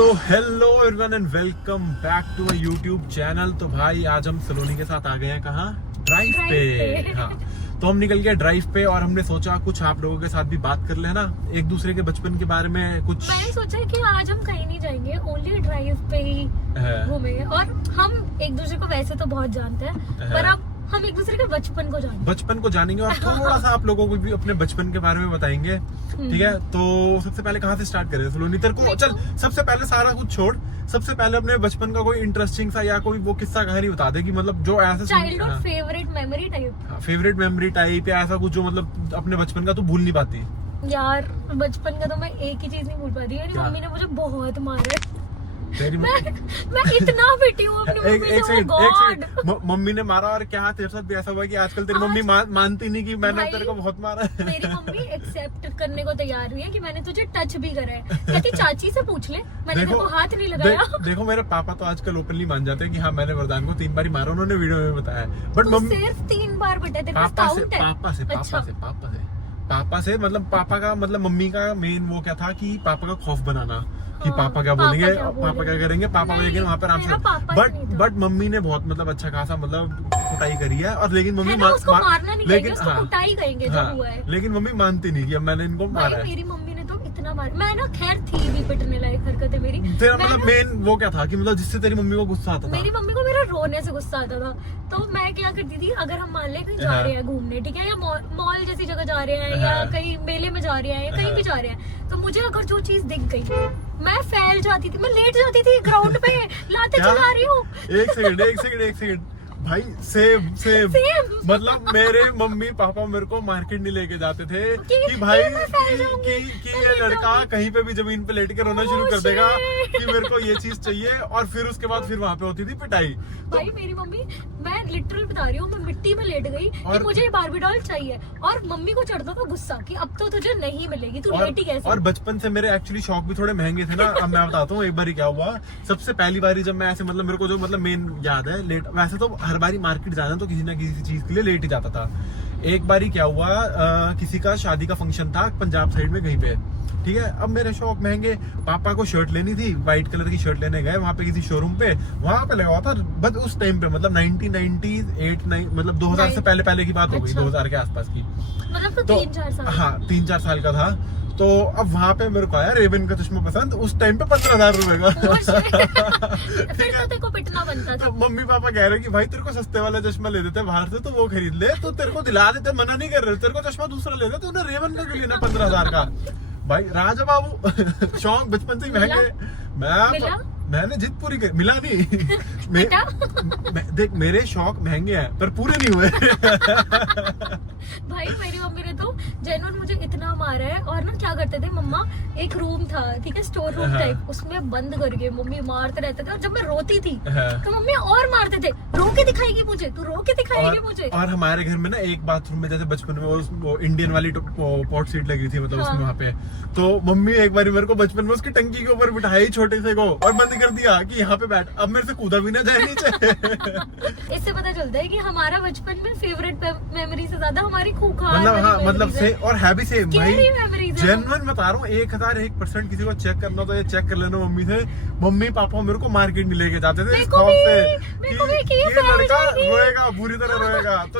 तो hello everyone and welcome back to my YouTube channel. तो भाई आज हम सलोनी के साथ आ गए हैं कहाँ? ड्राइव पे। हाँ, तो हम निकल गए ड्राइव पे और हमने सोचा कुछ आप लोगों के साथ भी बात कर लेना, एक दूसरे के बचपन के बारे में कुछ। मैंने सोचा कि आज हम कहीं नहीं जाएंगे, ओनली ड्राइव पे ही घूमेंगे। और हम एक दूसरे को वैसे तो बहुत जानते हैं, पर अब हम एक दूसरे के बचपन को जानेंगे और थोड़ा सा आप लोगों को भी अपने बचपन के बारे में बताएंगे। ठीक है, तो सबसे पहले कहाँ से स्टार्ट करें सलोनी? तेरे को चल सबसे पहले सारा कुछ छोड़, सबसे पहले अपने बचपन का कोई इंटरेस्टिंग सा या कोई वो किस्सा कहानी बता दे कि मतलब जो ऐसा childhood favourite memory type. Favourite memory type या ऐसा कुछ जो मतलब अपने बचपन का तू भूल नहीं पाती। यार बचपन का तो मैं एक ही चीज नहीं भूल पाती, मेरी मम्मी ने मुझे बहुत मारा है। मैं इतना पिटी हूँ अपनी मम्मी से। एक मम्मी ने मारा और क्या तेरे साथ भी ऐसा हुआ कि आजकल तेरी मम्मी मानती नहीं कि मैंने तेरे को बहुत मारा है? मेरी मम्मी एक्सेप्ट करने को तैयार हुई है कि मैंने तुझे टच भी करा है। कहती चाची से पूछ ले, मैंने तेरे को हाथ नहीं लगाया। देखो मेरे पापा तो आजकल ओपनली मान जाते हैं कि हाँ मैंने वरदान को 3 बार मारा, उन्होंने वीडियो में बताया। बट मम्मी सिर्फ 3 बार बेटा, तेरे पास काउंट है? पापा से मतलब पापा का मतलब मम्मी का मेन वो क्या था कि पापा का खौफ बनाना कि पापा क्या बोलेंगे, पापा क्या करेंगे, पापा लेकिन वहाँ पे आराम से। बट मम्मी ने बहुत मतलब अच्छा खासा मतलब कुटाई करी है। और लेकिन मम्मी लेकिन मम्मी मानती नहीं कि अब मैंने इनको मारा है। मेरी मम्मी ने तो इतना मारा, मैं ना खैर थी भी पिटने लायक हरकत है मेरी। तेरा मतलब मेन वो क्या था कि मतलब जिससे तेरी मम्मी को गुस्सा आता था? मेरी मम्मी को मेरा रोने से गुस्सा आता था। तो मैं क्या करती थी, अगर हम मान ले कहीं जा रहे हैं घूमने, ठीक है, या मॉल जैसी जगह जा रहे हैं या कहीं मेले में जा रहे हैं या कहीं भी जा रहे हैं, तो मुझे अगर जो चीज दिख गई मैं फैल जाती थी, मैं लेट जाती थी ग्राउंड पे, लाते चला रही हूँ। एक सेकंड भाई सेम मतलब मेरे मम्मी पापा मेरे को मार्केट नहीं लेके जाते थे कि भाई कि ये लड़का कहीं पे भी जमीन पे लेट के रोना शुरू कर देगा कि मेरे को ये चीज चाहिए, और फिर उसके बाद फिर वहाँ पे होती थी पिटाई। भाई मेरी मम्मी, मैं लिटरल बता रही हूँ, मैं मिट्टी में लेट गई कि मुझे बारबी डॉल चाहिए, और मम्मी को चढ़ता था गुस्सा कि अब तो तुझे नहीं मिलेगी, तू लेटी कैसे? और बचपन से मेरे एक्चुअली शौक भी थोड़े महंगे थे ना। अब मैं बताता हूँ एक बार क्या हुआ। सबसे पहली बारी जब मैं ऐसे मतलब मेरे को जो मतलब मेन याद है लेट, वैसे तो हर बारी मार्केट जाना तो किसी ना किसी चीज के लिए लेट ही जाता था। एक बारी क्या हुआ, किसी का शादी का फंक्शन था पंजाब साइड में कहीं पे, ठीक है। अब मेरे शौक महंगे, पापा को शर्ट लेनी थी, व्हाइट कलर की शर्ट लेने गए वहां पे किसी शोरूम पे, वहां पे लगा हुआ था। बट उस टाइम पे मतलब 1998 मतलब 2000 से पहले की बात हो गई, 2000 के आसपास की, मतलब तो 3-4 साल। हाँ 3-4 साल का था। तो अब वहाँ पे मेरे को आया रेबन का चश्मा पसंद, उस टाइम पे 15,000 रुपए का। फिर तो तेरे को पिटना बनता था। मम्मी पापा कह रहे कि भाई तेरे को सस्ते वाला चश्मा ले देते बाहर से, तो वो खरीद ले, तो तेरे को दिला देते, मना नहीं कर रहे, तेरे को चश्मा दूसरा ले देते, उन्हें रेबन का क्यों लेना 15,000 का? भाई राजा बाबू शौक बचपन से ही महंगे। मैंने जिद पूरी कर, मिला नहीं। देख मेरे शौक महंगे हैं पर पूरे नहीं हुए। भाई मेरी मम्मी ने तो जेन्युइन मुझे इतना मारा है। और ना क्या करते थे मम्मा, एक रूम था, ठीक है, स्टोर रूम टाइप, उसमें बंद करके मम्मी मारते रहते थे। और जब मैं रोती थी तो मम्मी और मारते थे, रो के दिखाएगी मुझे, तू रो के दिखाएगी मुझे। और हमारे घर में ना एक बाथरूम में जैसे बचपन में वो इंडियन वाली पॉट सीट लगी थी, मतलब उसमें वहाँ पे, तो मम्मी एक बार मेरे को बचपन में उसकी टंकी के ऊपर बिठाई छोटे से को और बंद कर दिया कि यहाँ पे बैठ, अब मेरे से कूदा भी ना जाए नीचे। इससे पता चलता है कि हमारा बचपन में फेवरेट मेमोरी से ज्यादा हमारी खूंखार मतलब हाँ मतलब से और है भी सेम भाई, जेन्युइन बता रहा हूँ। 1001% किसी को चेक करना तो ये चेक कर लेना मम्मी से। मम्मी पापा मेरे को मार्केट नहीं लेके जाते थे इस खौफ से कि ये लड़का रोएगा, बुरी तरह रोएगा, तो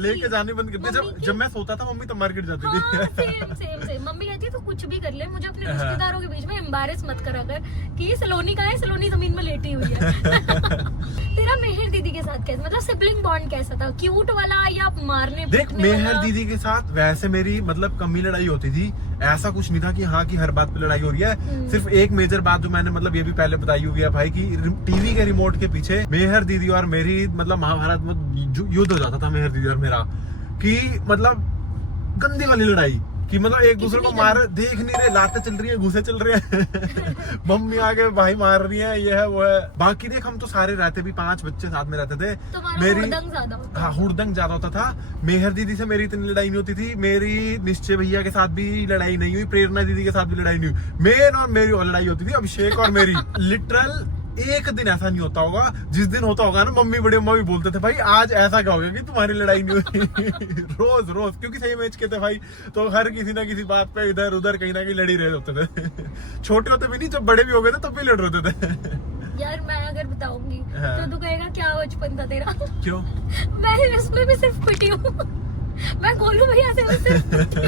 लेके जाने बंद कर दिया। जब मैं सोता था मम्मी तब मार्केट जाती थी। सेम मम्मी कहती है तू कुछ भी कर ले, मुझे अपने रिश्तेदारों के बीच में एम्बैरेस मत करा कर कि ये सलोनी का है, सलोनी जमीन में लेटी हुई है। तेरा मेहर दीदी के साथ कैसा, मतलब सिबलिंग बॉन्ड कैसा था? क्यूट वाला या मारने? देख मेहर दीदी के साथ वैसे मेरी मतलब कम ही लड़ाई होती थी, ऐसा कुछ नहीं था कि हाँ की हर बात पे लड़ाई हो रही है। सिर्फ एक मेजर बात जो मैंने मतलब ये भी पहले बताई हुई है भाई कि टीवी के रिमोट के पीछे मेहर दीदी और मेरी मतलब महाभारत में युद्ध हो जाता था, मेहर दीदी और मेरा, कि मतलब गंदी वाली लड़ाई कि मतलब एक दूसरे को मार देख नहीं रहे, लाते चल रही है, घुसे चल रहे हैं। मम्मी आगे भाई मार रही है, ये है वो है। बाकी देख हम तो सारे रहते भी 5 बच्चे साथ में रहते थे। मेरी हुड़दंग ज्यादा होता था। मेहर दीदी से मेरी इतनी लड़ाई नहीं होती थी, मेरी निश्चय भैया के साथ भी लड़ाई नहीं हुई, प्रेरणा दीदी के साथ भी लड़ाई नहीं हुई। मेन और मेरी और लड़ाई होती थी अभिषेक और मेरी। लिटरल एक दिन ऐसा नहीं होता होगा, जिस दिन होता होगा ना मम्मी बड़े मम्मा भी बोलते थे भाई आज ऐसा क्या हो गया कि तुम्हारी लड़ाई नहीं हुई। रोज रोज, क्योंकि सेम एज के थे भाई, तो हर किसी ना किसी बात पे इधर उधर कहीं ना कहीं लड़ी रहे होते थे। छोटे होते भी नहीं, जब बड़े भी हो गए थे तब भी लड़ रहे थे। यार मैं अगर बताऊंगी हाँ। तो तू कहेगा क्या बचपन था तेरा। क्यों? मैं इसमें भी सिर्फ पिटी हूँ। मैं गोलू भैया से भी सिर्फ पिटी हूँ।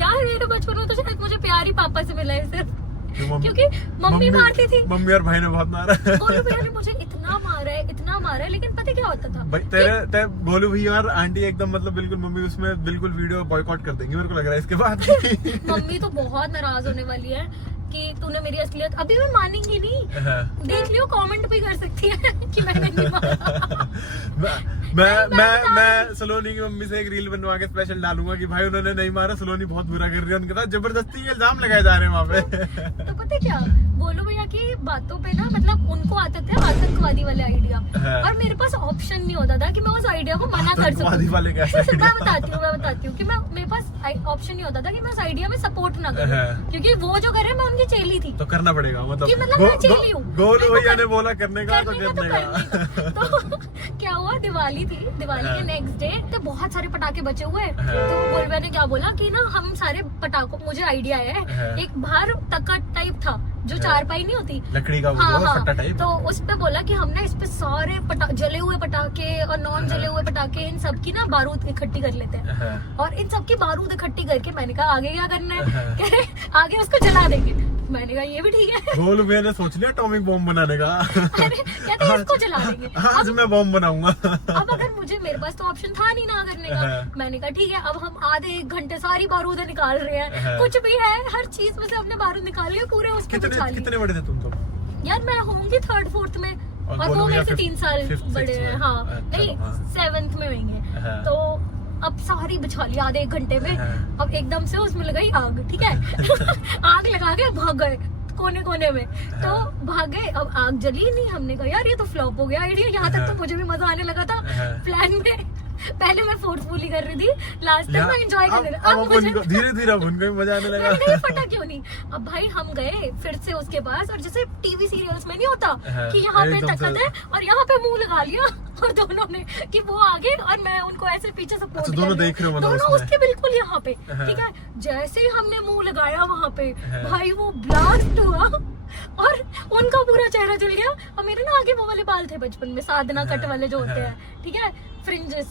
यार मेरे बचपन में तो शायद मुझे प्यार ही पापा से मिला है सिर्फ, क्योंकि मम्मी मारती थी। मम्मी और भाई ने बहुत मारा। गोलू भैया ने मुझे इतना मारा है, लेकिन पता क्या होता था भाई तेरे गोलू भैया और आंटी एकदम मतलब बिल्कुल, मम्मी उसमें बिल्कुल वीडियो बॉयकॉट कर देंगी मेरे को लग रहा है इसके बाद। मम्मी तो बहुत नाराज होने वाली है कि तूने मेरी असलियत, अभी मैं मानेंगी नहीं। देख लियो, कमेंट भी कर सकती है कि मैंने नहीं मारा। मैं सलोनी की मम्मी से एक रील बनवा के स्पेशल डालूंगा कि भाई उन्होंने नहीं मारा, सलोनी बहुत बुरा कर रही है उनके साथ, जबरदस्ती के इल्जाम लगाए जा रहे हैं वहाँ पे। तो पता क्या, गोलू भैया की बातों पे ना मतलब उनको आते थे आतंकवादी वाले आइडिया, और मेरे पास ऑप्शन नहीं होता था कि मैं उस आइडिया को मना कर सकूं। मैं बताती हूँ कि मेरे पास ऑप्शन नहीं होता था कि मैं उस आइडिया में सपोर्ट ना करूं, क्योंकि वो जो करे मैं उनकी चेली थी, तो करना पड़ेगा। मतलब मैं चेली हूँ। गोलू भैया ने बोला करने का तो करने का। तो क्या हुआ, दिवाली थी, दिवाली के नेक्स्ट डे तो बहुत सारे पटाखे बचे हुए, तो गोलू भैया ने क्या बोला कि ना हम सारे पटाखों, मुझे आइडिया है, एक बाहर तक्का टाइप था जो चारपाई नहीं होती लकड़ी का, फट्टा टाइप, तो उस पे बोला कि हमने इस पे सारे जले हुए पटाखे और नॉन जले हुए पटाखे, इन सब की ना बारूद इकट्ठी कर लेते हैं, और इन सब की बारूद इकट्ठी करके मैंने कहा आगे क्या करना है, कह रहे आगे उसको जला देंगे। मैंने कहा ये भी ठीक है। गोलू भैया ने सोच लिया एटॉमिक बॉम्ब बनाने का। अरे कहते हैं इसको जला देंगे, आज मैं बॉम्ब बनाऊंगा। अब अगर मुझे, मेरे पास तो ऑप्शन था नहीं ना करने का, मैंने कहा ठीक है, अब हम आधे एक घंटे सारी बारूद निकाल रहे हैं, कुछ भी है हर चीज में से अपने बारूद निकाल लिए पूरे, उसके कितने बड़े थे तुम तो? यार मैं होंगी 3rd 4th में, और वो मेरे से 3 साल बड़े हैं। हाँ नहीं 7th में होंगे। तो अब सारी बिछा ली आधे एक घंटे में, अब एकदम से उसमें लगाई आग, ठीक है। आग लगा के भाग गए कोने कोने में, तो भाग गए, अब आग जली नहीं। हमने कहा यार ये तो फ्लॉप हो गया आइडिया, यहाँ तक तो मुझे भी मजा आने लगा था प्लान में। पहले मैं फोर्सफुली कर रही थी, लास्ट तक मैं एंजॉय कर रही थी, अब मुझे धीरे धीरे उनको भी मजा आने लगा। नहीं फटा क्यों नहीं। अब भाई हम गए फिर से उसके पास, और जैसे टीवी सीरियल्स में नहीं होता कि यहाँ पे तकत है और यहाँ पे मुंह लगा लिया, और दोनों ने कि वो आगे और मैं उनको ऐसे पीछे सपोर्ट, दोनों देख रहे हो, दोनों उसके बिल्कुल यहाँ पे, ठीक है। जैसे ही हमने मुंह लगाया वहाँ पे, भाई वो ब्लास्ट हुआ और उनका पूरा चेहरा जल गया, और मेरे ना आगे वो वाले बाल थे बचपन में, साधना कट वाले जो होते हैं, ठीक है, फ्रिंजेस,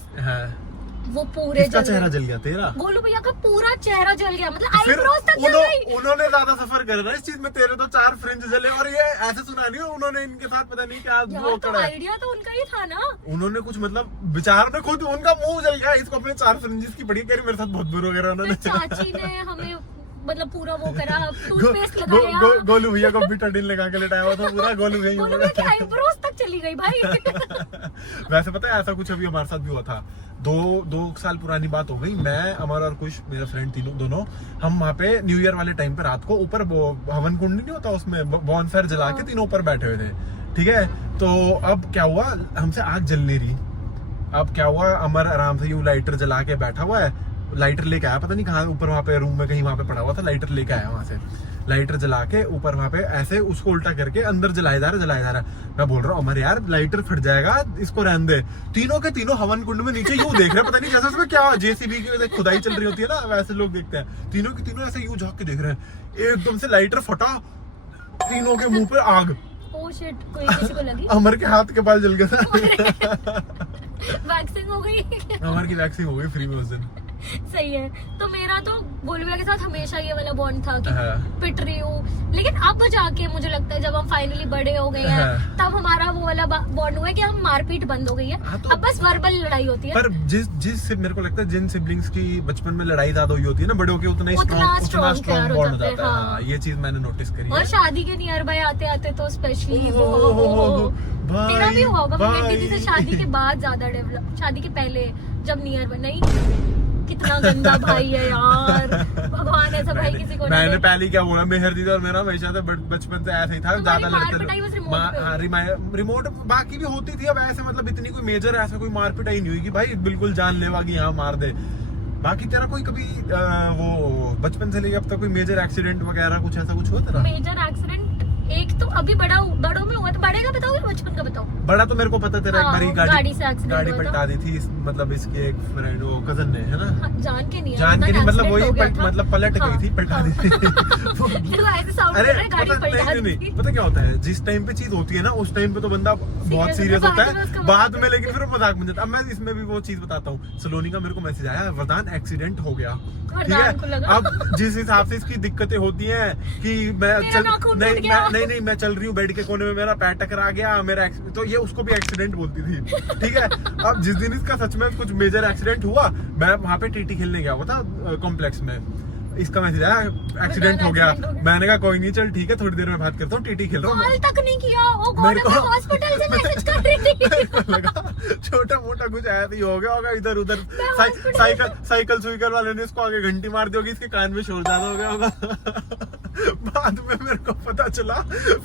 वो पूरे चेहरा जल गया तेरा। गोलू भैया का पूरा चेहरा जल गया, मतलब आईब्रोज तक जल गई। उन्होंने ज्यादा सफर कर रहा है इस चीज में, तेरे तो 4 फ्रिंज जले, और ये ऐसे सुना नहीं उन्होंने इनके साथ पता नहीं क्या वो करा है। आइडिया तो उनका ही था ना, उन्होंने कुछ मतलब बेचारों ने खुद, उनका मुंह जल गया, इसको अपने 4 फ्रिंजेस की बड़ी करी, मेरे साथ बहुत बुरा वगैरह उन्होंने। चाची ने हमें मतलब पूरा वो करा, टूथपेस्ट लगाया। गोलू भैया को बिटाडिन लगा के लेटाया हुआ था पूरा, गोलू भैया की आईब्रोज तक चली गई भाई। वैसे पता है ऐसा कुछ अभी हमारे साथ भी हुआ था, 2 साल पुरानी बात हो गई। मैं, अमर और कुछ मेरे फ्रेंड दोनों हम वहाँ पे न्यू ईयर वाले टाइम पे रात को ऊपर हवन कुंड नहीं होता, उसमें बॉनफायर जला के तीनों ऊपर बैठे हुए थे, ठीक है। तो अब क्या हुआ, हमसे आग जल नहीं रही। अब क्या हुआ, अमर आराम से यूं लाइटर जला के बैठा हुआ है, लाइटर लेके आया, पता नहीं कहाँ, ऊपर वहाँ पे रूम में कहीं वहाँ पे पड़ा हुआ था, लाइटर लेके आया वहाँ से, लाइटर जला के ऊपर वहाँ पे ऐसे उसको उल्टा करके अंदर जलाया जा रहा। मैं बोल रहा हूँ अमर यार लाइटर फट जाएगा, इसको रहने दे। तीनों के तीनों हवन कुंड में नीचे यूं देख रहे हैं, पता नहीं जैसे उसमें क्या जेसीबी की खुदाई चल रही होती है ना, वैसे लोग देखते हैं। तीनों के तीनों ऐसे यूं झांक के देख रहे हैं, एकदम से लाइटर फटा, तीनों के मुंह पर आग। ओह शिट, कोई किसी को लगी? अमर के हाथ के बाल जल गए था। वैक्सिंग हो गई। अमर की वैक्सिंग हो गई फ्री में उस दिन। सही है। तो मेरा तो गोलू भैया के साथ हमेशा ये वाला बॉन्ड था कि पिट रही हूँ, लेकिन अब जाके मुझे लगता है जब हम फाइनली बड़े हो गए हैं तब हमारा वो वाला बॉन्ड हुआ है कि हम मारपीट बंद हो गई है। अब बस वर्बल लड़ाई होती है। पर जिस मेरे को लगता है जिन सिबलिंग्स की बचपन में लड़ाई ज्यादा हुई होती है ना, बड़े होके उतना स्ट्रॉन्ग बॉन्ड हो जाता है। ये चीज मैंने नोटिस करी है। और शादी के नियर बाय आते आते तो स्पेशली तेरा भी हुआ होगा। दीदी से शादी के बाद ज्यादा डेवलप, शादी के पहले जब नियर बाय नहीं। कितना गंदा भाई है यार, भगवान ऐसा भाई किसी को। मैंने पहले क्या बोला, मेहर दीदी और मेरा हमेशा से बचपन से ऐसा ही था, ज्यादा लड़ते रिमोट बाकी भी होती थी। अब ऐसे मतलब इतनी कोई मेजर ऐसा कोई मारपीट ही नहीं हुई कि भाई बिल्कुल जान लेवा कि यहाँ मार दे। बाकी तेरा कोई कभी वो बचपन से लेके अब तक कोई मेजर एक्सीडेंट वगैरह कुछ ऐसा कुछ हुआ तेरा? मेजर एक्सीडेंट एक तो अभी बड़ों में हुआ तो बड़े का बताओ या बचपन का बताओ? बड़ा तो मेरे को पता, तेरा एक बारी गाड़ी से एक्सीडेंट गाड़ी हुआ था। पलटा दी थी मतलब इसके एक फ्रेंड वो कजन ने, है ना? हाँ, जान के नहीं मतलब वही मतलब पलट गई थी, पलटा दी थी। अरे पता क्या होता है, जिस टाइम पे चीज होती है ना उस टाइम पे तो बंदा बहुत सीरियस होता है, बाद में लेकिन फिर वो मजाक बन जाता है। अब मैं इसमें भी वो चीज बताता हूँ। सलोनी का मेरे को मैसेज आया, वरदान एक्सीडेंट हो गया, ठीक है? अब जिस हिसाब से इसकी दिक्कतें होती हैं कि मैं नहीं मैं चल रही हूँ बेड के कोने में, मेरा पैर टकरा गया, मेरा तो ये उसको भी एक्सीडेंट बोलती थी, ठीक है? अब जिस दिन इसका सच में कुछ मेजर एक्सीडेंट हुआ, मैं वहां पे टीटी खेलने गया हुआ था कॉम्प्लेक्स में, इसका मैसेज आया एक्सीडेंट हो गया। मैंने कहा कोई नहीं, चल ठीक है, थोड़ी देर में बात करता हूँ, टीटी खेल रहा हूँ। कॉल तक नहीं किया, ओ गॉड, मैं हॉस्पिटल से मैसेज कर रही थी। लगा छोटा मोटा कुछ आया तो हो गया होगा इधर उधर, साइकिल सुइकल वाले ने इसको आगे घंटी मार दी होगी, इसके कान में शोर ज्यादा हो गया होगा। बाद में मेरे को पता चला,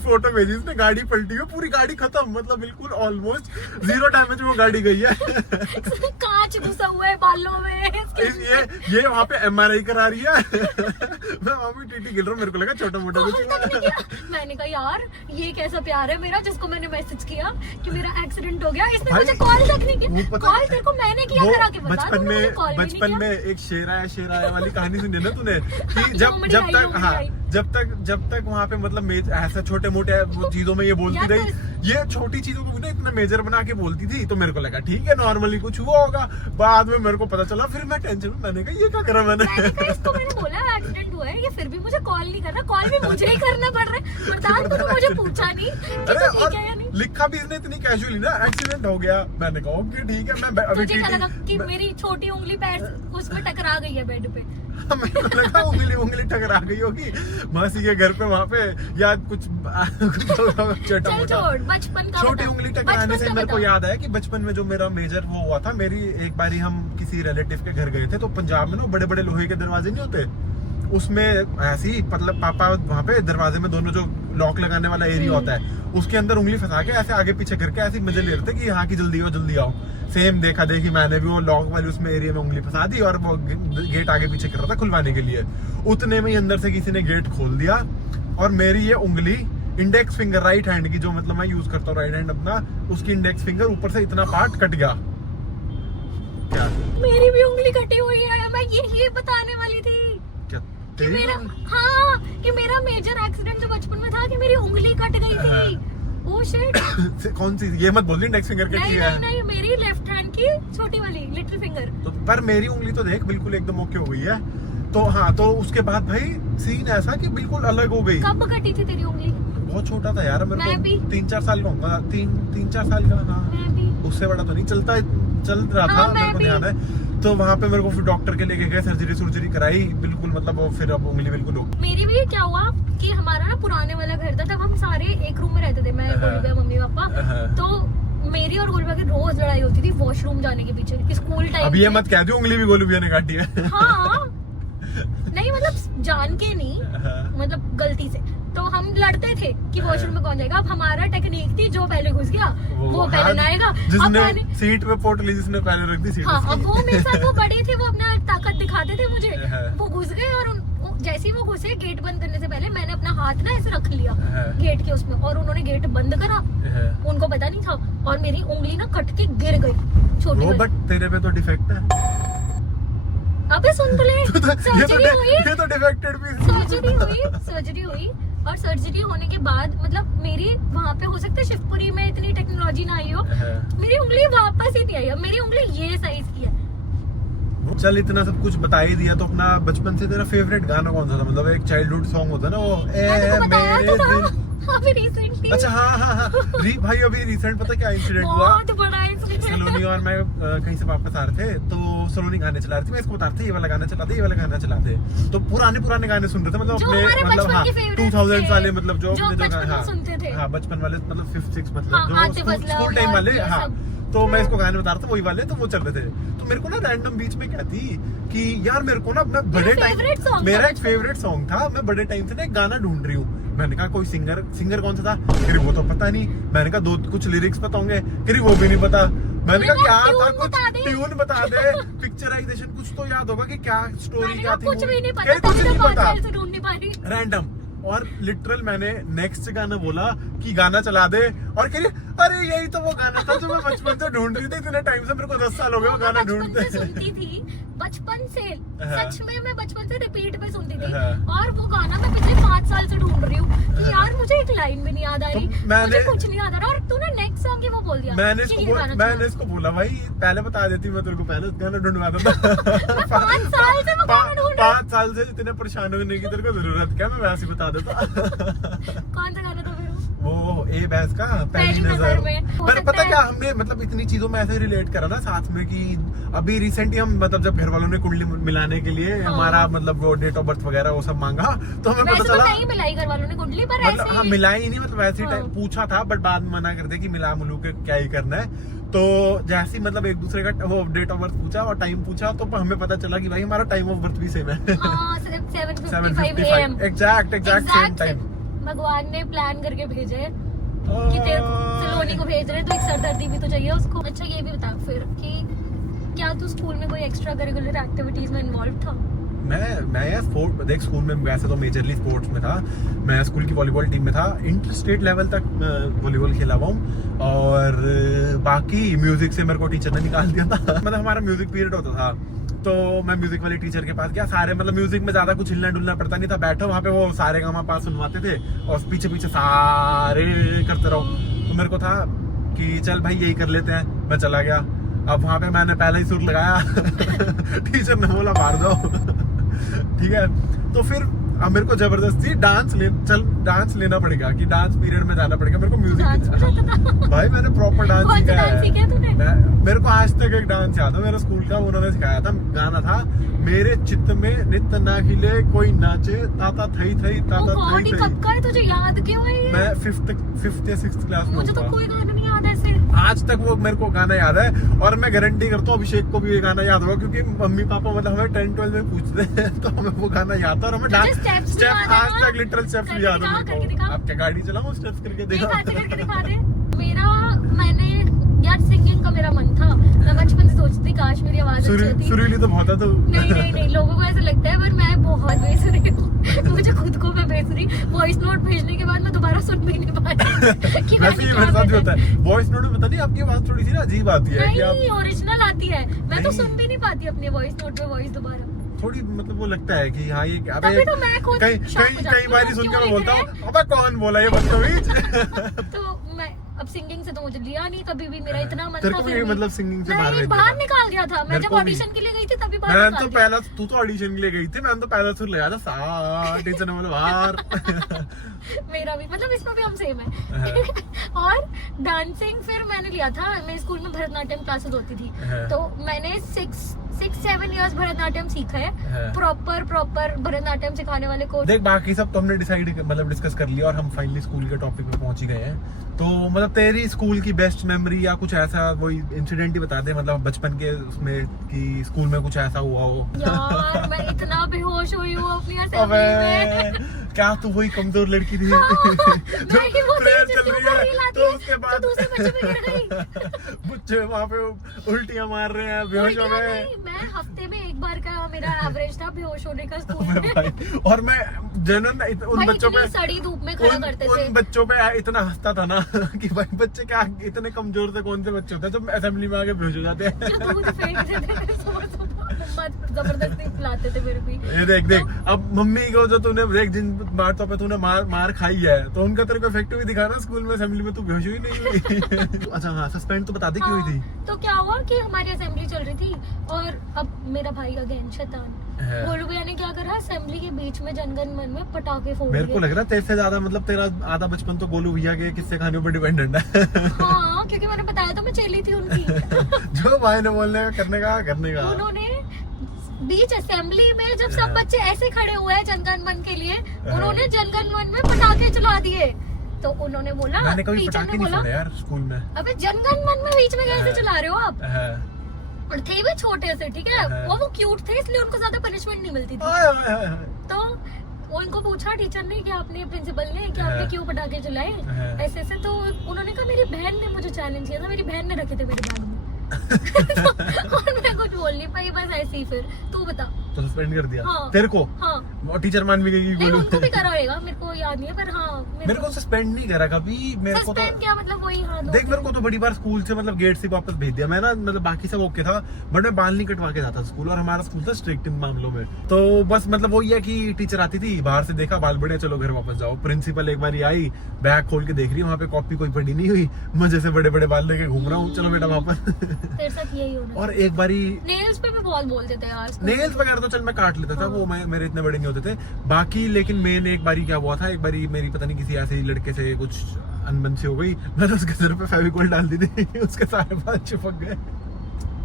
फोटो भेजी इसने, गाड़ी पलटी हुई, पूरी गाड़ी खत्म, मतलब बिल्कुल ऑलमोस्ट 0 डैमेज में वो गाड़ी गई है। कांच घुसा हुआ है बालों में। ये वहाँ पे MRI करा रही है। मैं वहाँ पे टीटी गिर रहा हूँ, मेरे को लगा छोटा मोटा कुछ। मैंने कहा यार ये कैसा प्यार है मेरा, जिसको मैंने मैसेज किया कि मेरा एक्सीडेंट हो गया, इसने मुझे कॉल तक नहीं किया। कॉल तेरे को मैंने किया, करा के बता। बचपन में एक शेर आया वाली कहानी सुनी ना तूने, कि जब तक वहाँ पे मतलब ऐसा छोटे मोटे चीजों में ये बोलती रही, ये छोटी चीजों को भी ना इतना मेजर बना के बोलती थी, तो मेरे को लगा ठीक है नॉर्मली कुछ हुआ होगा। बाद में मेरे को पता चला, फिर मैं टेंशन में, मैंने कहा ये क्या करा मैंने इसको मैंने बोला एक्सीडेंट हुआ है, ये फिर भी मुझे कॉल नहीं कर रहा, कॉल भी मुझे ही करना पड़ रहा है। वरदान तूने मुझे पूछा नहीं अरे और लिखा भी इसने इतनी कैजुअली ना, एक्सीडेंट हो गया। मैंने कहा ओके ठीक है, मैं अभी तुझे क्या लगा कि मेरी छोटी उंगली पैर उसमें टकरा गई है बेड पे? मेरे को लगा उंगली टकरा गई होगी मासी के घर पे, वहाँ पे या कुछ छोटा मोटा बचपन का छोटी उंगली टकराने से मेरे को याद आया कि बचपन में जो मेरा मेजर वो हुआ था, मेरी एक बारी हम किसी रिलेटिव के घर गए थे, तो पंजाब में ना बड़े बड़े लोहे के दरवाजे नहीं होते, उसमें ऐसी मतलब पापा वहाँ पे दरवाजे में दोनों जो लॉक लगाने वाला एरिया होता है, उसके अंदर उंगली फंसा के ऐसे आगे पीछे करके ऐसे मजे ले रहे थे कि यहाँ की जल्दी आओ। सेम देखा देखी मैंने भी, वो लॉक वाली उसमें एरिया में उंगली फंसा दी और वो गेट आगे पीछे कर रहा था खुलवाने के लिए। उतने में ही अंदर से किसी ने गेट खोल दिया और मेरी ये उंगली इंडेक्स फिंगर राइट हैंड की, जो मतलब मैं यूज करता हूँ राइट हैंड अपना, उसकी इंडेक्स फिंगर ऊपर से इतना पार्ट कट गया। क्या मेरी भी उंगली कटी हुई है, मैं ये बताने वाली थी कि मेरा मेजर एक्सीडेंट जो बचपन में था कि मेरी उंगली कट गई थी। Oh shit. कौन सी? ये मत बोल, इंडेक्स फिंगर कटी है। नहीं, मेरी लेफ्ट हैंड की छोटी वाली लिटिल फिंगर। तो पर मेरी उंगली तो देख बिल्कुल एकदम ओके हो गई है। तो हाँ, तो उसके बाद भाई सीन ऐसा कि बिल्कुल अलग हो गई। कब कटी थी तेरी उंगली? बहुत छोटा था यार, मेरे को 3-4 साल का होगा, 3-4 साल का। हाँ, उससे बड़ा तो नहीं, चल रहा था, मेरे को ध्यान है। तो वहाँ पे मेरे को फिर डॉक्टर के लेके गए, सर्जरी कराई, बिल्कुल मतलब वो फिर अब उंगली बिल्कुल हो। मेरी भी क्या हुआ कि हमारा ना पुराने वाला घर था, तब हम सारे एक रूम में रहते थे, मैं गोलूबा मम्मी पापा। तो मेरी और गोलूबा की रोज लड़ाई होती थी वॉशरूम जाने के पीछे, कि स्कूल टाइम। अब ये मत कह दो उंगली भी गोलूबा ने काटी है। हाँ नहीं मतलब जान के नहीं, मतलब गलती से। तो हम लड़ते थे कि वॉशरूम में कौन जाएगा। अब हमारा टेक्निक थी, जो पहले घुस गया वो पहले नहाएगा। जिसने सीट पे पोटली जिसने पहले रख दी सीट। हाँ, अब वो मेरे साथ वो बड़े थे, वो अपना ताकत दिखाते थे मुझे। वो घुस गए और जैसे ही वो घुसे, गेट बंद करने से पहले मैंने अपना हाथ ना ऐसे रख लिया गेट के उसमें, और उन्होंने गेट बंद करा। उनको पता नहीं था और मेरी उंगली ना कट के गिर गई छोटी। बट तेरे पे तो डिफेक्ट है। अबे सुन तो ले, सर्जरी हुई, ये तो डिफेक्टेड भी। सर्जरी हुई और सर्जरी होने के बाद मतलब मेरी वहाँ पे हो सकता है शिवपुरी में इतनी टेक्नोलॉजी ना आई हो, मेरी उंगली वापस ही नहीं आई। अब मेरी उंगली ये साइज की है। चल इतना सब कुछ बता ही दिया, तो अपना बचपन से तेरा फेवरेट गाना कौन सा था? मतलब एक चाइल्डहुड सॉन्ग होता है ना वो, मेरे दिल। अभी रिसेंटली। अच्छा हाँ भाई अभी रिसेंट पता क्या इंसिडेंट हुआ? बहुत बड़ा इंसिडेंट। सलोनी और मैं कहीं से वापस आ रहे थे, तो सलोनी गाने चला रही थी, मैं इसको बता रही थी ये वाला गाना चलाते। तो पुराने गाने सुन रहे थे, मतलब अपने मतलब हाँ 2000 वाले, मतलब जो बचपन वाले, मतलब 5-6 मतलब जो स्कूल टाइम वाले। हाँ, तो मैं इसको गाने बता रहा था वही वाले, तो वो चल रहे थे। तो मेरे को ना रैंडम बीच में कहती कि यार मेरे को ना अपना बड़े टाइम, मेरा एक फेवरेट सॉन्ग था, मैं बड़े टाइम से ना एक गाना ढूंढ रही हूँ। मैंने कहा कोई सिंगर कौन सा था? फिर वो तो पता नहीं। मैंने कहा कुछ लिरिक्स पता होंगे, फिर वो भी नहीं पता। मैंने कहा क्या था, कुछ ट्यून बता दे, पिक्चराइजेशन कुछ तो याद होगा कि क्या स्टोरी क्या थी। कुछ भी नहीं पता, रैंडम और लिटरल मैंने नेक्स्ट गाना बोला कि गाना चला दे, और कह रही अरे यही तो वो गाना था जो मैं बचपन से ढूंढ रही थी, इतने टाइम से, मेरे को 10 साल हो गए वो गाना ढूंढते। सुनती थी बचपन से, हाँ। सच में मैं बचपन से रिपीट पे सुनती थी, हाँ। और वो गाना मैं पिछले 5 साल से ढूंढ रही हूँ कि यार मुझे एक लाइन भी नहीं याद आ रही, मुझे कुछ नहीं याद आ रहा, और तूने नेक्स्ट सॉन्ग ही वो बोल दिया। मैंने इसको बोला भाई पहले बता देती, मैं तेरे को पहले गाना ढूंढवा देता। 5 साल से वो गाना ढूंढ रही हूँ। 5 साल से इतने परेशान होने की तेरे को जरूरत क्या, मैं वैसे ही बता देता। कौन सा गाना था फिर वो ए बैस का पहली नजर में। पर पता क्या, हमने मतलब इतनी चीजों में ऐसे रिलेट करा ना साथ में कि अभी रिसेंटली हम मतलब जब घर वालों ने कुंडली मिलाने के लिए हमारा मतलब वो डेट ऑफ बर्थ वगैरह वो सब मांगा, तो हमें पता चला नहीं मिलाई घर वालों ने कुंडली, पर मतलब ऐसे हाँ मिलाई नहीं, मतलब वैसे ही हाँ। टाइम पूछा था, बट बाद में मना कर दे कि मिला मुलू के क्या ही करना है। तो जैसे ही मतलब एक दूसरे का वो डेट ऑफ बर्थ पूछा और टाइम पूछा, तो हमें पता चला कि भाई हमारा टाइम ऑफ बर्थ भी सेम है। 7:55 AM एग्जैक्ट सेम टाइम। भगवान ने प्लान करके भेजे कि तेरे सिलोनी को भेज रहे, तो एक सरदर्दी भी तो चाहिए उसको। अच्छा ये भी बता फिर कि क्या तू स्कूल में कोई एक्स्ट्रा करिकुलर एक्टिविटीज में इन्वॉल्व था? मैं यार स्पोर्ट देख, स्कूल में वैसे तो मेजरली स्पोर्ट्स में था, मैं स्कूल की वॉलीबॉल टीम में था, इंटर स्टेट लेवल तक वॉलीबॉल खेला हुआ हूँ, और बाकी म्यूजिक से मेरे को टीचर ने निकाल दिया था। मतलब हमारा म्यूजिक पीरियड होता था, तो मैं म्यूजिक वाले टीचर के पास गया, सारे मतलब म्यूजिक में ज्यादा कुछ हिलना डुलना पड़ता नहीं था, बैठो वहाँ पे वो सारे गामा पास सुनवाते थे और पीछे पीछे सारे करते रहो। तो मेरे को था कि चल भाई यही कर लेते हैं, मैं चला गया। अब वहाँ पे मैंने पहले ही सुर लगाया, टीचर ने बोला मार दो। ठीक है, तो फिर अब मेरे को जबरदस्ती डांस लेना पड़ेगा कि डांस पीरियड में जाना पड़ेगा मेरे को म्यूजिक। भाई मैंने प्रॉपर डांस सीखा है। मेरे को आज तक एक डांस याद है, मेरा स्कूल का उन्होंने सिखाया था, गाना था मेरे चित्त में नित्य ना खिले कोई नाचे, ताता थई थई ताता थई थई। कब का है तुझे याद क्यों है? मैं 5th या 6th क्लास में। मुझे तो कोई गाना नहीं याद ऐसे। आज तक वो मेरे को गाना याद है, और मैं गारंटी करता हूँ अभिषेक को भी ये गाना याद होगा, क्योंकि मम्मी पापा मतलब हमें 10-12 में पूछते हैं, तो हमें वो गाना याद था, और हमें डांस स्टेप आज तक लिटरल स्टेप्स भी याद है मेरे को। आप क्या गाड़ी चलाओ स्टेप्स करके दिखा। मैंने यार सिंगिंग का मेरा मन था, मैं बचपन से सोचती काश मेरी आवाज अच्छी होती। सुरीली तो बहुत है तो। नहीं लोगों को ऐसा लगता है, पर मैं बहुत बेसुरी हूँ। मुझे खुद को मैं बेसुरी, वॉइस नोट भेजने के बाद मैं दोबारा सुन भी नहीं पाती। वैसे ही मेरे साथ भी होता है, वॉइस नोट में पता नहीं आपकी आवाज थोड़ी सी ना अजीब आती है। नहीं ओरिजिनल आती है, मैं तो सुन भी नहीं पाती अपने वॉइस नोट में वॉइस दोबारा। थोड़ी मतलब वो लगता है कि हाँ ये तभी तो मैं खुद कई बार सुन के मैं बोलता हूँ अबे कौन बोला ये बदतमीज। तो मैं अब सिंगिंग से तो मुझे लिया नहीं कभी भी, मेरा इतना मन तेरे था। को भी मतलब सिंगिंग से बाहर निकाल दिया था मैं जब ऑडिशन के लिए गई थी, तभी बाहर मैं निकाल तो दिया। पहला तू तो ऑडिशन के लिए गई थी, मैंने तो पहला सुर लगाया था सा, टीचर ने बोला बाहर। मेरा भी मतलब इसमें भी हम सेम है। और डांसिंग फिर मैंने लिया था, मेरे स्कूल में भरतनाट्यम क्लासेस होती थी, तो मैंने 6-7 इयर्स भरतनाट्यम सीखा है। प्रॉपर भरतनाट्यम सिखाने वाले को देख, बाकी सब तो हमने डिसाइड मतलब डिस्कस कर लिया, और हम फाइनली स्कूल के टॉपिक पे पहुंच ही गए हैं। तो मतलब तेरी स्कूल की बेस्ट मेमोरी या कुछ ऐसा कोई इंसिडेंट ही बता दे, मतलब बचपन के उसमें कि स्कूल में कुछ ऐसा हुआ हो। यार मैं इतना बेहोश हुई हूँ अपनी असेंबली में। क्या तू वही कमजोर लड़की थी? नहीं, वो प्रेयर थी चल जिसके रही ऊपर है, रील आती तो है, उसके बाद तो दूसरे बच्चे पे गिर गई। बच्चे वहाँ पे उल्टियां मार रहे हैं, बेहोश हो गए। मैं हफ्ते में एक बार का मेरा एवरेज था बेहोश होने का स्कूल में। और मैं जनरल उन बच्चों पे सड़ी धूप में खड़ा करते थे, उन बच्चों पे इतना हंसता था ना कि भाई बच्चे क्या इतने कमजोर से कौन से बच्चे होते हैं जो असेंबली में आके बेहोश हो जाते हैं। जो दूध फेंक देते थे सुबह जबरदस्ती पिलाते थे। फिर भी ये देख अब मम्मी को जो तूने देख जिन बातों पे तूने मार खाई है, तो उनका तेरे को इफेक्ट भी दिखाना स्कूल में, असेंबली में तू बेहोश हुई नहीं हुई। अच्छा हाँ, सस्पेंड तो बता दे क्यों हुई थी। तो क्या हुआ कि हमारी असेंबली चल रही थी, और अब मेरा भाई अगेन शैतान गोलू भैया ने क्या करा, असेंबली के बीच में जनगण मन में पटाखे फोड़ दिए। मेरे को लग रहा है तेरे से ज्यादा मतलब तेरा आधा बचपन तो गोलू भैया के किस्से खाने पर डिपेंडेंट है। हाँ, क्योंकि मैंने बताया तो मैं चेली थी उनकी। जो भाई ने बोलने का करने का उन्होंने बीच असेंबली में जब सब बच्चे ऐसे खड़े हुए हैं जनगण मन के लिए, उन्होंने जनगण मन में पटाखे चला दिए। तो उन्होंने बोला, मैंने कभी टीचर पटाखे ने नहीं बोला, फोड़े यार स्कूल में। अबे जनगण मन में बीच में कैसे चला रहे हो आप? और थे भी छोटे से, ठीक है, वो क्यूट थे इसलिए उनको ज्यादा पनिशमेंट नहीं मिलती थी। तो उनको पूछा टीचर ने कि आपने, प्रिंसिपल ने, कि आपने क्यों पटाखे चलाए ऐसे ऐसे, तो उन्होंने कहा मेरी बहन ने मुझे चैलेंज किया था, मेरी बहन ने रखे थे मेरे बैग में। और मैं कुछ बोल नहीं पाई, बस ऐसे ही। फिर तू बता। तो सस्पेंड कर दिया? हाँ, तेरे को? हाँ, और टीचर मान भी गई नहीं गोलू। उनको भी करा होगा, मेरे को याद नहीं है, पर हाँ मेरे को सस्पेंड नहीं करा कभी, मेरे को तो सस्पेंड क्या मतलब वही हाँ देख मेरे को तो बड़ी बार स्कूल से मतलब गेट से वापस भेज दिया मैं ना, मतलब बाकी सब ओके था, बट मैं बाल नहीं कटवा के जाता स्कूल, और हमारा स्कूल था स्ट्रिक्ट इन मामलों में। तो बस मतलब वही है कि टीचर आती थी, बाहर से देखा बाल बड़े, चलो घर वापस जाओ। प्रिंसिपल एक बार आई, बैग खोल के देख रही है, वहाँ पे कॉपी कोई पड़ी नहीं हुई, मैं जैसे बड़े बड़े बाल लेके घूम रहा हूँ, चलो बेटा वापस। तेरे साथ यही होना। और एक बारी नेल्स पे भी बहुत बोलते थे यार। नेल्स वगैरह तो चल मैं काट लेता था, वो मेरे इतने बड़े नहीं होते थे बाकी। लेकिन मेन एक बारी क्या हुआ था, एक बारी मेरी पता नहीं किसी ऐसे ही लड़के से कुछ अनबन सी हो गई, मैंने उसके सिर पे फेविकोल डाल दी थी, उसके सारे बाल चिपक गए।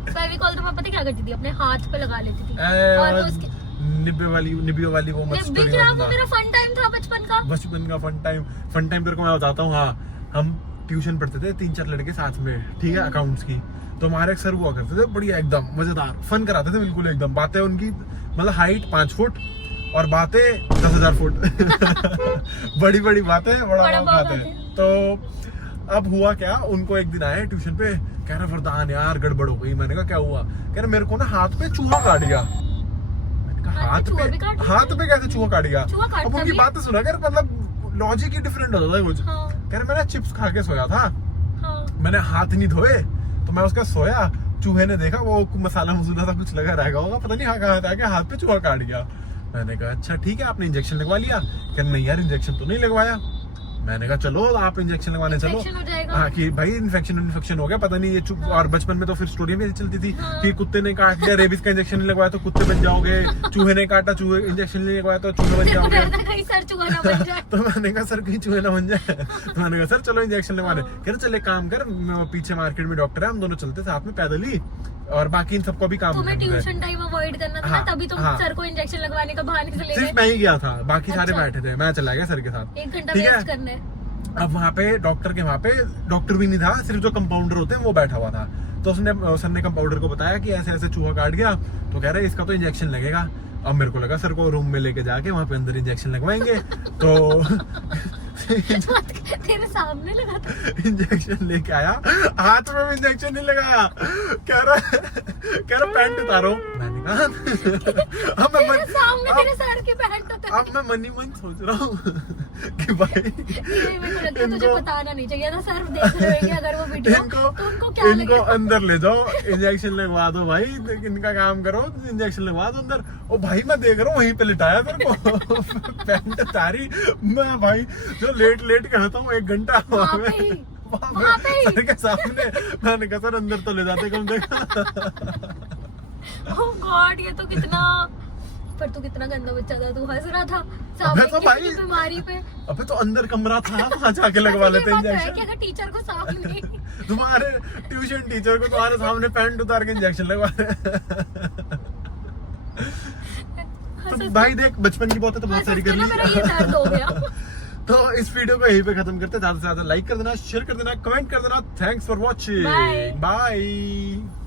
फेविकोल तो मैं पता क्या करती थी, अपने हाथ पे लगा लेती थी। और उसके निब्बे वाली वो मत निब्बे क्या, वो मेरा फन टाइम था बचपन का फन टाइम तेरे को मैं बताता हूँ। हाँ, हम ट्यूशन पढ़ते थे 3-4 लड़के साथ में, ठीक है, अकाउंट्स की। तो हमारे एक सर हुआ करते थे बढ़िया एकदम मजेदार, फन कराते थे बिल्कुल एकदम। बातें उनकी मतलब हाइट 5 फुट और बातें 10,000 फुट। बड़ी बड़ी बातें बड़ा खाते हैं। तो अब हुआ क्या, उनको एक दिन आए ट्यूशन पे, कह रहे वरदान यार गड़बड़ हो गई। मैंने कहा क्या हुआ? कह रहे मेरे को ना हाथ पे चूहा काट गया। मैंने कहा हाथ पे कैसे चूहा काट गया? अब उनकी बातें सुना कर, मतलब लॉजिक ही डिफरेंट होता था कुछ। कह रहे मैंने चिप्स खा के सोया था, मैंने हाथ नहीं धोए, तो मैं उसका सोया, चूहे ने देखा, वो मसाला सा कुछ लगा रहेगा होगा, पता नहीं कहाँ था कि हाथ पे चूहा काट गया। मैंने कहा अच्छा ठीक है, आपने इंजेक्शन लगवा लिया? कहने नहीं यार इंजेक्शन तो नहीं लगवाया। मैंने कहा चलो आप इंजेक्शन लगवाने चलो। हाँ कि भाई इन्फेक्शन हो गया, पता नहीं ये चुप। और बचपन में तो फिर स्टोरी में चलती थी कि कुत्ते ने काट लिया, रेबीज का इंजेक्शन नहीं लगवाया तो कुत्ते बन जाओगे, चूहे ने काटा, चूहे इंजेक्शन नहीं लगवाया तो चूहे बन जाओगे। तो मैंने कहा सर कहीं चूहे ना बन जाए। तो मैंने कहा सर चलो इंजेक्शन लगवाने। कह रहे चले काम कर, पीछे मार्केट में डॉक्टर है, हम दोनों चलते साथ में पैदल ही, और बाकी इन सबको भी काम तुम्हें ट्यूशन टाइम अवॉइड करना था, तभी तुम सर को इंजेक्शन लगवाने का बहाने से ले गए। सिर्फ मैं ही गया था, बाकी सारे बैठे थे, मैं चला गया सर के साथ। 1 घंटा वेस्ट करने। अब वहाँ पे डॉक्टर भी नहीं था, सिर्फ जो कंपाउंडर होते हैं वो बैठा हुआ था। तो सर ने कंपाउंडर को बताया कि ऐसे ऐसे चूहा काट गया, तो कह रहे इसका तो इंजेक्शन लगेगा। अब मेरे को लगा सर को रूम में लेके जाके वहाँ पे अंदर इंजेक्शन लगवाएंगे। तो तेरे सामने लगा था इंजेक्शन लेके आया, हाथ में भी इंजेक्शन नहीं लगाया। कह रहा पैंट उतारो। मैंने कहा अब मैं मन ही मन सोच रहा हूँ कि भाई तुझे बताना नहीं चाहिए था, सर देख रहे हैं अगर वो वीडियो तो उनको क्या इनको अंदर ले जाओ, इंजेक्शन लगवा दो भाई, इनका काम करो, इंजेक्शन लगवा दो अंदर। ओ भाई मैं देख रहा हूँ वहीं पे लिटाया तेरे को, पैंट उतारी, मैं भाई जो लेट के हटा हूँ 1 घंटा वहाँ पे सर के सामने। मैंने कहा सर अंदर तो ले जाते कम से कम। ओह गॉड, ये तो कितना, पर तू कितना गंदा बच्चा था, तू हंस रहा था अबे तो भाई बीमारी पे। अबे तो अंदर कमरा था, वहाँ जाके लगवा लेते इंजेक्शन। कि अगर टीचर को सामने तुम्हारे ट्यूशन टीचर को तुम्हारे सामने पैंट उतार के इंजेक्शन लगवा रहे। तो भाई देख बचपन की बातें तो बहुत सारी कर ली। तो इस वीडियो को यहीं पे खत्म करते, ज्यादा से ज्यादा लाइक कर देना, शेयर कर देना, कमेंट कर देना। Thanks for watching, bye.